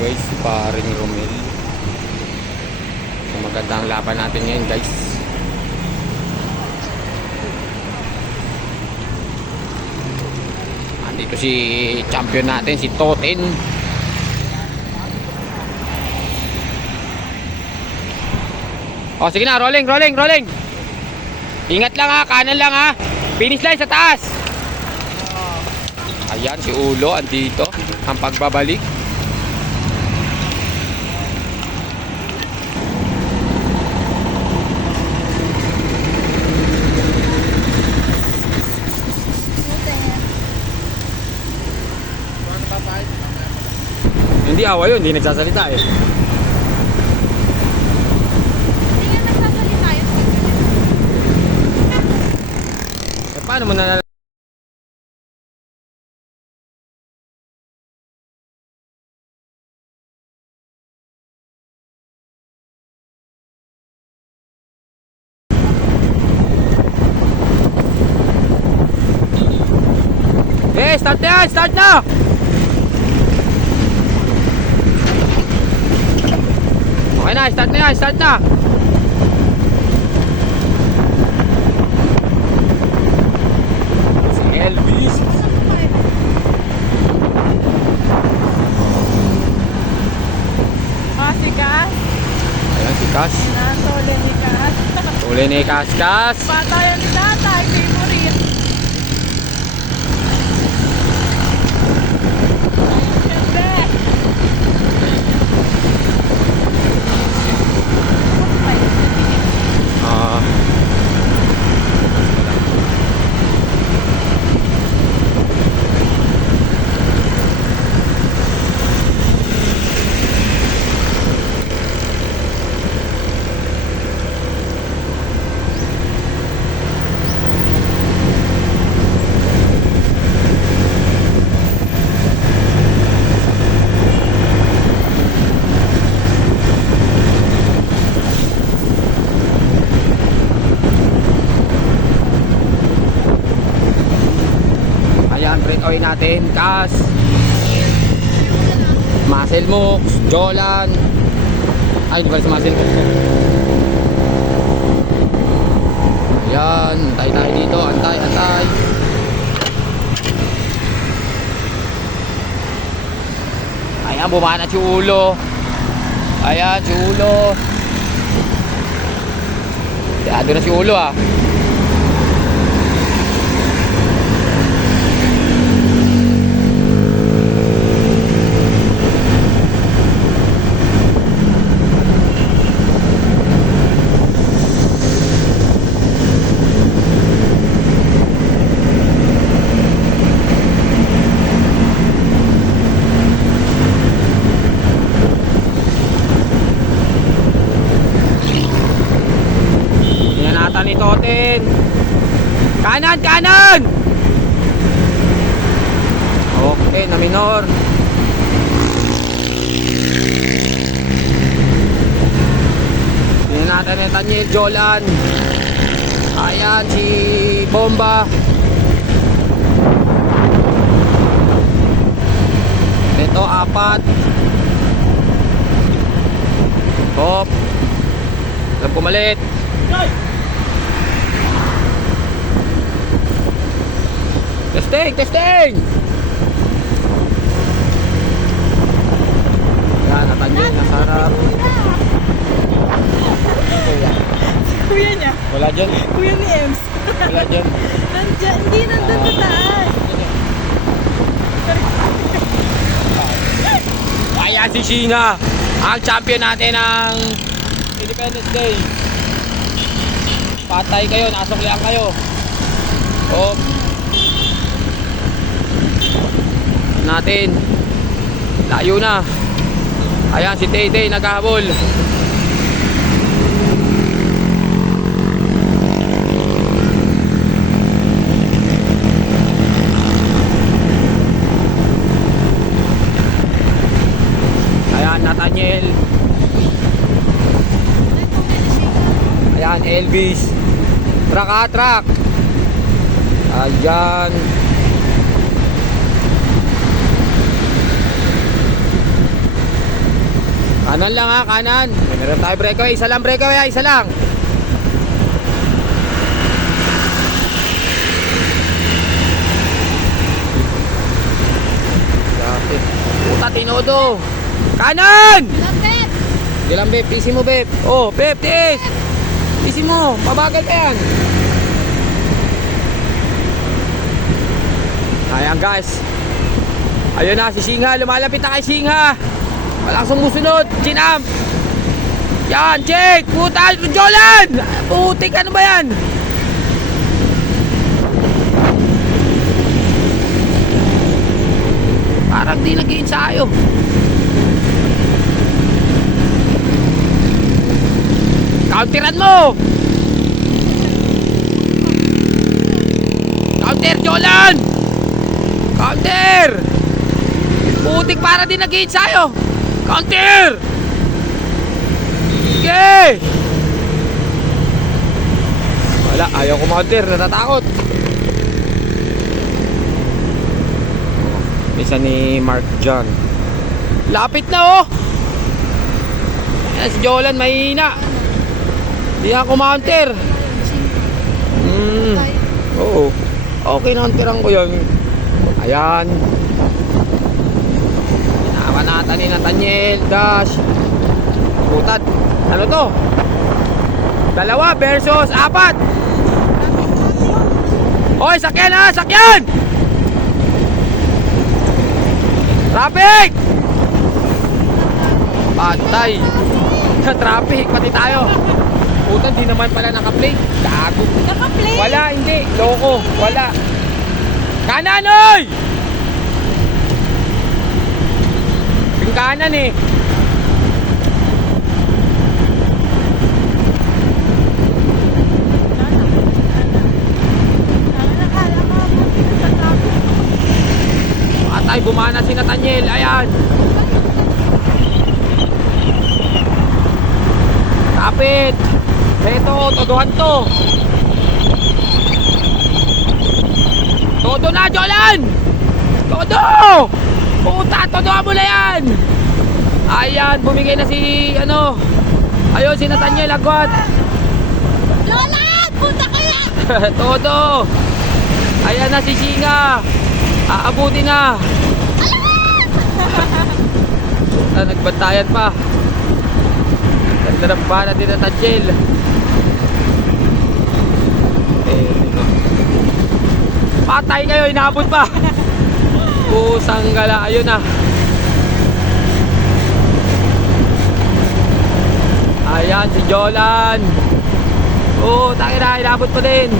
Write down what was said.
guys, si paring Romel. So, magandang laban natin ngayon guys. Andito si champion natin, si Toten. O sige na, rolling. Ingat lang ha, kanan lang ha. Finish line sa taas. Ayan, si Ulo andito. Ang pagbabalik. Hindi awa yun, hindi nagsasalita eh. Hindi nga nagsasalita yun. Eh paano mo na... Eh, start na yan! Start na! Okay na, start na yan! Start na! Si Elvis. Si Gas. Ayan si Cash. Natole ni Gas. Uli ni Kaskas. Patayan ni tatay, favorite. Siyempre. Ah. Ayan, break away natin. Kas, Muscle Mooks, Jolan. Ay, di ba si Muscle Mooks? Ayan, antay tayo dito. Antay. Ayan, bumana si Ulo. Ayan, si Ulo. Dado na si Ulo ah. Inanatan ni Toten. Kanan! Okay, na minor. Inanatan ni Tanyel Jolan. Ayan si Bomba. Ito 4. Hop. Alam pumalit. Testing! Yan, Nathaniel, nasa harap. Kuya niya. Wala dyan. Kuya ni Ems. Wala dyan. Nandiyan, hindi nandun sa taas. Ayan si Sheena, ang champion natin ng Independence Day. Patay kayo, nasuklian kayo. Oh. Natin. Layo na. Ayan si Tay naghahabol. Ayan Nathaniel. Ayan Elvis. Track. Ayan. Kanan lang ha, kanan. Meron tayo breakaway. Isa lang breakaway ha, isa lang. Grabe. Puta, tinodo. Kanan! Lapit! Sige lang, Beb. Pisi mo, Beb. Oh, Beb, tis. Pisi mo. Pabagal ka yan. Ayan, guys. Ayun na, si Singha. Lumalapit na kay Singha. Walang sumusunod. Chinam. Yan, check. Puta, Jolan. Putik, ano ba yan? Parang di nag-iinsayo. Counteran mo. Counter, Jolan. Counter. Putik, para di nag-iinsayo. Counter. Okay. Wala, ayaw kumounter, natatakot. Isa ni Mark John. Lapit na oh. Ayan, si Jolan mahina. Di ako kumounter. Oo. Okay, counteran ko yun. Ayan. Nakanata ni Nathaniel Dash. Putad. Ano to? 2 versus 4. Hoy, sakyan ha! Sakyan! Traffic! Patay. Sa traffic, pati tayo. Putad, di naman pala naka-plate. Gago. Naka-play! Wala, hindi. Loko. Wala. Kanan, oy! Yung kanan eh. Patay, bumana si Nathaniel. Ayan. Kapit. Ito, todohan to. Todo na, Jolan! Todo! Puta, todohan mo na yan! Ayan, bumigay na si, ano, ayun, si Nathaniel, agwat. Jolan! Punta kaya! Todo! Ayan na si Singha. Aabuti na. Puta, nagbantayan pa. Ganda ng bana din na Nathaniel. Patay kayo, inabot pa. Pusang gala, ayun na. Ayan si Jolan. Oh, tayo na, inabot pa din.